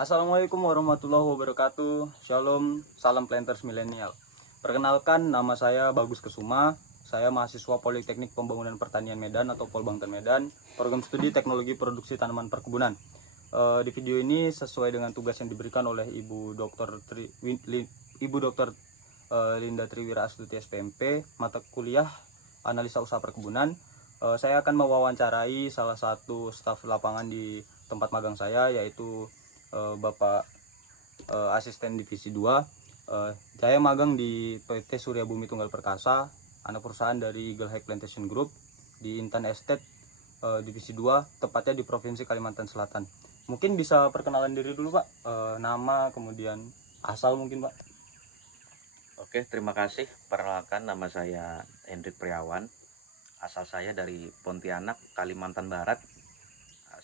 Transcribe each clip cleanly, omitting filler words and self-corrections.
Assalamualaikum warahmatullahi wabarakatuh. Shalom, salam planters milenial. Perkenalkan, nama saya Bagus Kesuma. Saya mahasiswa Politeknik Pembangunan Pertanian Medan atau Polbangtan Medan, program studi Teknologi Produksi Tanaman Perkebunan. Di video ini sesuai dengan tugas yang diberikan oleh Ibu Dr. Linda Triwira Astuti SPMP, mata kuliah Analisa Usaha Perkebunan. Saya akan mewawancarai salah satu staf lapangan di tempat magang saya, yaitu Bapak Asisten Divisi 2. Saya magang di PT Surya Bumi Tunggal Perkasa, anak perusahaan dari Eagle High Plantation Group di Intan Estate Divisi 2, tepatnya di Provinsi Kalimantan Selatan. Mungkin bisa perkenalan diri dulu, Pak. Nama, kemudian asal mungkin, Pak. Oke, terima kasih. Perkenalkan, nama saya Hendrik Priawan. Asal saya dari Pontianak, Kalimantan Barat.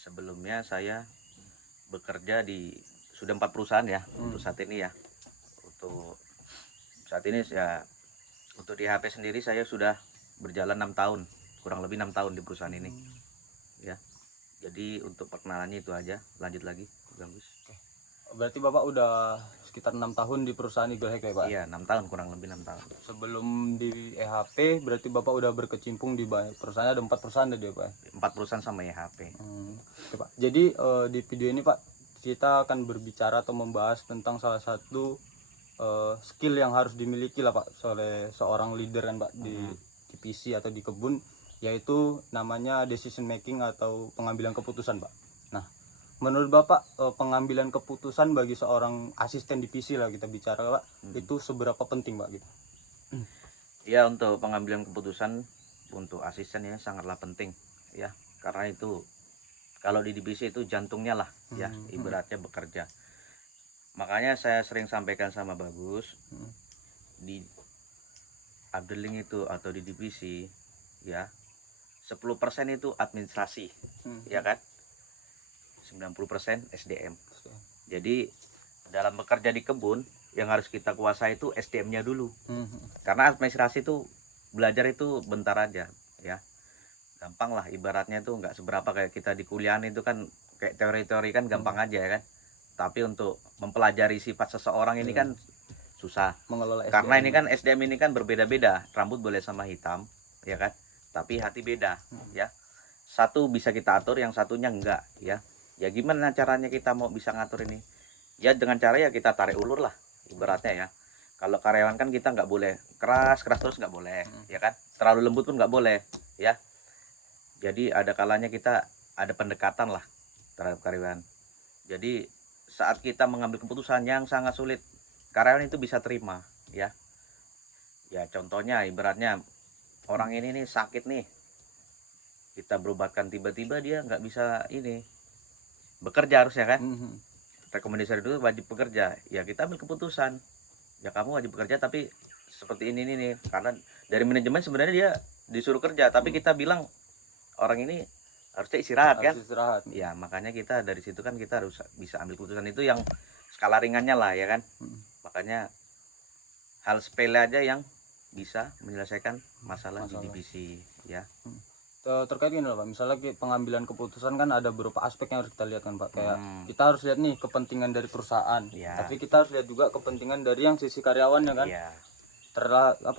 Sebelumnya saya bekerja di sudah 4 perusahaan ya untuk saat ini ya. Untuk saat ini ya, untuk di HP sendiri saya sudah berjalan 6 tahun, kurang lebih 6 tahun di perusahaan ini ya. Jadi untuk perkenalannya itu aja. Lanjut lagi, bagus. Berarti Bapak udah sekitar 6 tahun di perusahaan Eagle High ya, Pak? Iya, 6 tahun, kurang lebih 6 tahun. Sebelum di EHP, berarti Bapak udah berkecimpung di perusahaan, ada 4 perusahaan tadi ya, Pak? 4 perusahaan sama HP. Oke, Pak. Jadi di video ini, Pak, kita akan berbicara atau membahas tentang salah satu skill yang harus dimiliki lah, Pak, oleh seorang leader kan, Pak, di PC atau di kebun, yaitu namanya decision making atau pengambilan keputusan, Pak. Nah, menurut Bapak pengambilan keputusan bagi seorang asisten divisi lah kita bicara, Pak, itu seberapa penting, Pak, gitu? Ya, untuk pengambilan keputusan untuk asisten ya sangatlah penting ya, karena itu kalau di divisi itu jantungnya lah ya, ibaratnya bekerja. Makanya saya sering sampaikan sama Bagus, di Abdeling itu atau di divisi ya, 10% itu administrasi ya kan, 90% SDM. Jadi dalam bekerja di kebun yang harus kita kuasai itu SDM-nya dulu. Karena administrasi itu belajar itu bentar aja ya. Gampang lah, ibaratnya itu nggak seberapa kayak kita di kuliahan itu kan, kayak teori-teori kan gampang aja ya kan. Tapi untuk mempelajari sifat seseorang ini kan susah. Mengelola Karena SDM. ini kan SDM ini kan berbeda-beda. Rambut boleh sama hitam ya kan, tapi hati beda ya. Satu bisa kita atur, yang satunya enggak ya. Ya gimana caranya kita mau bisa ngatur ini? Ya dengan cara ya kita tarik ulur lah ibaratnya ya. Kalau karyawan kan kita nggak boleh keras terus, nggak boleh ya kan, terlalu lembut pun nggak boleh ya. Jadi ada kalanya kita ada pendekatan lah terhadap karyawan. Jadi saat kita mengambil keputusan yang sangat sulit, karyawan itu bisa terima ya. Ya contohnya ibaratnya orang ini nih sakit nih, kita berobatkan, tiba-tiba dia nggak bisa ini bekerja harusnya kan. Rekomendasi itu wajib bekerja, ya kita ambil keputusan, ya kamu wajib bekerja tapi seperti ini nih, karena dari manajemen sebenarnya dia disuruh kerja, tapi kita bilang orang ini harusnya istirahat kan. Istirahat. Ya makanya kita dari situ kan kita harus bisa ambil keputusan itu yang skala ringannya lah ya kan. Makanya hal sepele aja yang bisa menyelesaikan masalah di divisi ya. Terkait ini loh, Pak, misalnya pengambilan keputusan kan ada beberapa aspek yang harus kita lihat kan, Pak. Kayak kita harus lihat nih kepentingan dari perusahaan, tapi kita harus lihat juga kepentingan dari yang sisi karyawan ya kan.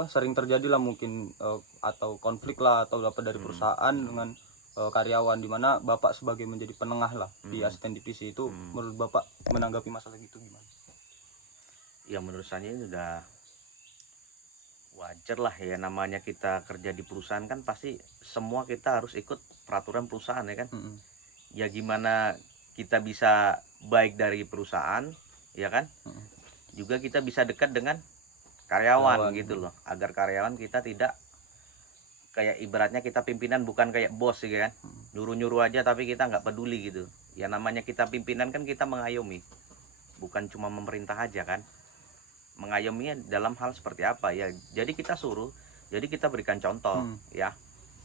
Sering terjadi lah mungkin atau konflik lah atau apa dari perusahaan dengan karyawan, dimana Bapak sebagai menjadi penengah lah di asisten divisi itu. Menurut Bapak menanggapi masalah itu gimana? Ya menurut saya ini udah wajar lah ya, namanya kita kerja di perusahaan kan pasti semua kita harus ikut peraturan perusahaan ya kan. Ya gimana kita bisa baik dari perusahaan ya kan, juga kita bisa dekat dengan karyawan gitu loh, agar karyawan kita tidak kayak ibaratnya kita pimpinan bukan kayak bos gitu kan, nyuruh-nyuruh aja tapi kita nggak peduli gitu ya. Namanya kita pimpinan kan kita mengayomi, bukan cuma memerintah aja kan. Mengayominya dalam hal seperti apa ya, jadi kita suruh, jadi kita berikan contoh ya.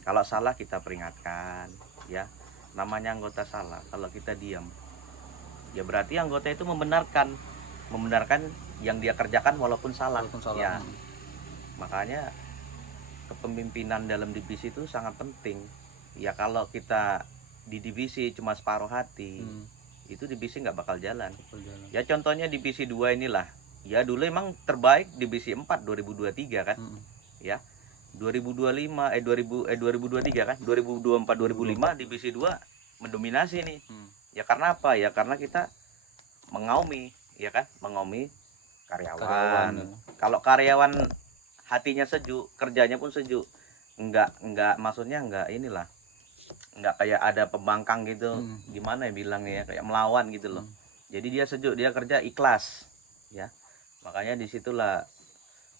Kalau salah kita peringatkan ya, namanya anggota salah. Kalau kita diam ya berarti anggota itu membenarkan yang dia kerjakan walaupun salah, ya. Makanya kepemimpinan dalam divisi itu sangat penting ya. Kalau kita di divisi cuma separuh hati itu divisi nggak bakal jalan. Berjalan. Ya contohnya divisi 2 inilah. Ya dulu emang terbaik divisi 4 2023 kan. Ya. 2023 kan. 2024 2005 divisi 2 mendominasi nih. Ya karena apa? Ya karena kita mengaumi, ya kan? Mengaumi karyawan. Kalau karyawan hatinya sejuk, kerjanya pun sejuk. Enggak maksudnya enggak inilah. Enggak kayak ada pembangkang gitu. Gimana ya bilangnya ya, kayak melawan gitu loh. Jadi dia sejuk, dia kerja ikhlas, ya. Makanya disitulah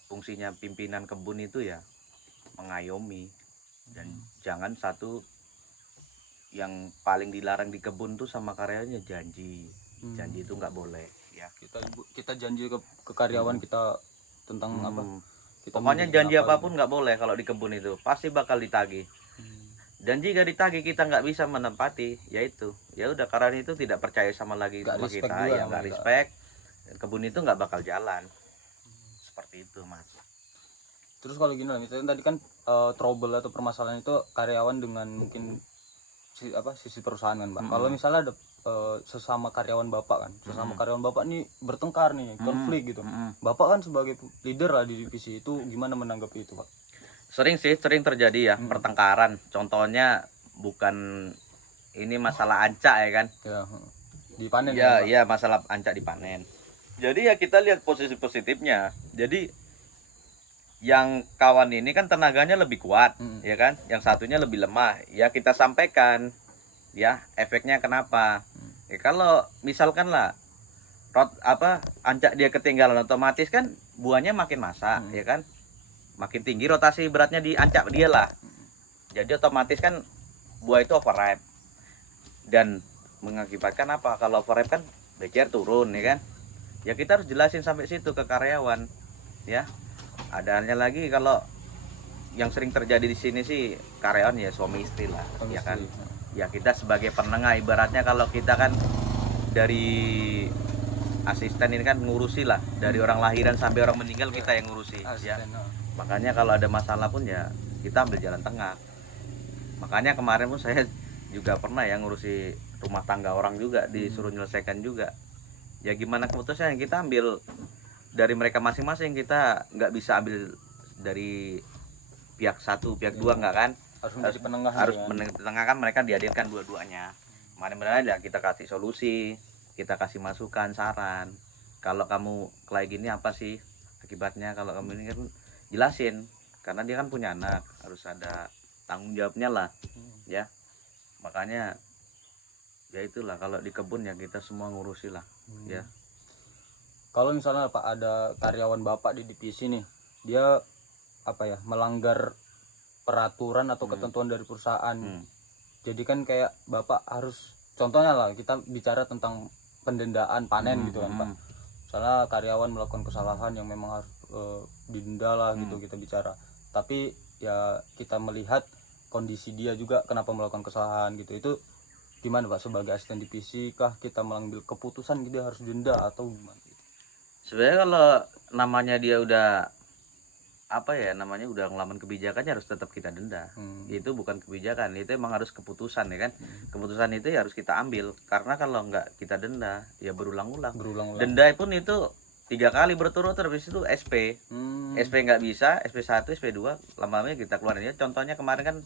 fungsinya pimpinan kebun itu ya mengayomi. Dan jangan satu yang paling dilarang di kebun tuh sama karyawannya janji. Janji itu nggak boleh, ya. Kita janji ke karyawan kita tentang apa? Kita Pokoknya memberikan janji apa apapun nggak boleh kalau di kebun itu pasti bakal ditagih. Dan jika ditagih kita nggak bisa menepati, yaitu ya udah karena itu tidak percaya sama lagi Nggak sama respect kita, juga ya sama nggak kita. respect. Kebun itu nggak bakal jalan. Seperti itu, Mas. Terus kalau gini lah, misalnya tadi kan trouble atau permasalahan itu karyawan dengan mungkin sisi perusahaan kan, Pak. Kalau misalnya ada sesama karyawan Bapak kan, sesama karyawan Bapak nih bertengkar nih, konflik gitu. Bapak kan sebagai leader lah di divisi itu, gimana menanggapi itu, Pak? Sering terjadi ya pertengkaran. Contohnya bukan ini masalah ancak ya kan. Ya, dipanen Ya, Pak? iya masalah ancak dipanen. Jadi ya kita lihat posisi positifnya. Jadi yang kawan ini kan tenaganya lebih kuat, ya kan? Yang satunya lebih lemah. Ya kita sampaikan ya efeknya kenapa. Ya kalau misalkan lah ancak dia ketinggalan otomatis kan buahnya makin masak, ya kan? Makin tinggi rotasi beratnya di ancak dia lah. Jadi otomatis kan buah itu overripe. Dan mengakibatkan apa? Kalau overripe kan BCR turun, ya kan? Ya kita harus jelasin sampai situ ke karyawan, ya. Adanya lagi kalau yang sering terjadi di sini sih karyawan ya suami istri lah, ya kan. Ya kita sebagai penengah ibaratnya kalau kita kan dari asisten ini kan ngurusi lah dari orang lahiran sampai orang meninggal kita yang ngurusi, ya. Makanya kalau ada masalah pun ya kita ambil jalan tengah. Makanya kemarin pun saya juga pernah ya ngurusi rumah tangga orang juga, disuruh nyelesaikan juga. Ya gimana keputusan yang kita ambil dari mereka masing-masing, kita nggak bisa ambil dari pihak satu, pihak dua nggak kan? Harus menjadi penengah. Harus menengahkan, mereka dihadirkan dua-duanya. Kemarin ya kita kasih solusi, kita kasih masukan, saran. Kalau kamu kayak gini apa sih akibatnya? Kalau kamu ini kan jelasin, karena dia kan punya anak, harus ada tanggung jawabnya lah, ya. Makanya ya itulah kalau di kebun ya kita semua ngurusi lah, ya. Kalau misalnya Pak ada karyawan Bapak di divisi nih, dia melanggar peraturan atau ketentuan dari perusahaan. Jadi kan kayak Bapak harus, contohnya lah kita bicara tentang pendendaan panen gitu kan Pak. Misalnya karyawan melakukan kesalahan yang memang harus didenda lah gitu, kita bicara. Tapi ya kita melihat kondisi dia juga kenapa melakukan kesalahan gitu. Itu gimana Pak sebagai asisten divisi, kah kita mengambil keputusan dia harus denda atau gimana? Sebenarnya kalau namanya dia udah udah ngelawan kebijakannya harus tetap kita denda. Itu bukan kebijakan, itu emang harus keputusan, ya kan. Keputusan itu ya harus kita ambil, karena kalau nggak kita denda ya berulang-ulang. Denda pun itu 3 kali berturut-turut, habis itu SP. SP nggak bisa, SP1, SP2 lama-lama kita keluarin ya. Contohnya kemarin kan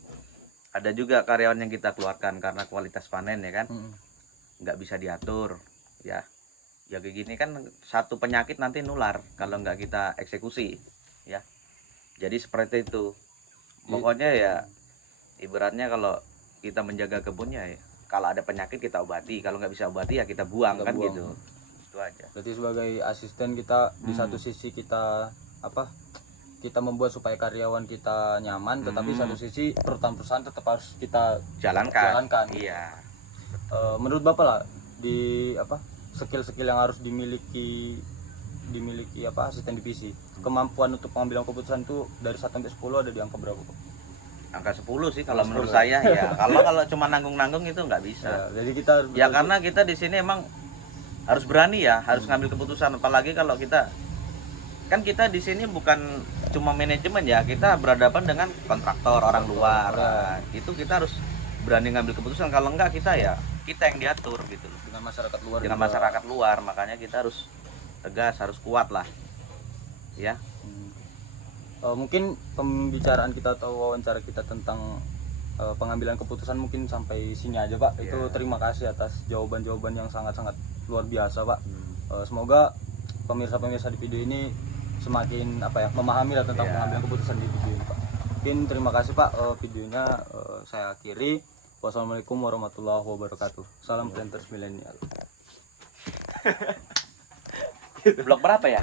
ada juga karyawan yang kita keluarkan karena kualitas panen, ya kan. Nggak bisa diatur, ya. Ya kayak gini kan satu penyakit nanti nular kalau nggak kita eksekusi, ya. Jadi seperti itu. Pokoknya ya ibaratnya kalau kita menjaga kebunnya ya, kalau ada penyakit kita obati, kalau nggak bisa obati ya kita buang, gitu. Itu aja. Berarti sebagai asisten kita di satu sisi kita kita membuat supaya karyawan kita nyaman, tetapi satu sisi perusahaan tetap harus kita jalankan. Iya. Menurut Bapak lah di skill-skill yang harus dimiliki asisten divisi, kemampuan untuk pengambilan keputusan itu dari 1 sampai 10 ada di angka berapa Pak? Angka 10 sih kalau menurut saya ya. Kalau cuma nanggung-nanggung itu nggak bisa. Ya, jadi kita harus karena kita di sini emang harus berani ya, harus ngambil keputusan. Apalagi kalau kita di sini bukan cuma manajemen ya, kita berhadapan dengan kontraktor orang luar. Itu kita harus berani ngambil keputusan. Kalau enggak kita yang diatur gitu loh. dengan masyarakat luar. Dengan juga. masyarakat luar, makanya kita harus tegas, harus kuat lah. Ya. Mungkin pembicaraan kita atau wawancara kita tentang pengambilan keputusan mungkin sampai sini aja Pak. Itu terima kasih atas jawaban-jawaban yang sangat-sangat luar biasa Pak. Semoga pemirsa-pemirsa di video ini semakin memahami lah tentang pengambilan keputusan di video ini Pak. Mungkin terima kasih Pak, videonya saya akhiri. Wassalamualaikum warahmatullahi wabarakatuh. Salam Planters Milenial. Blok berapa ya?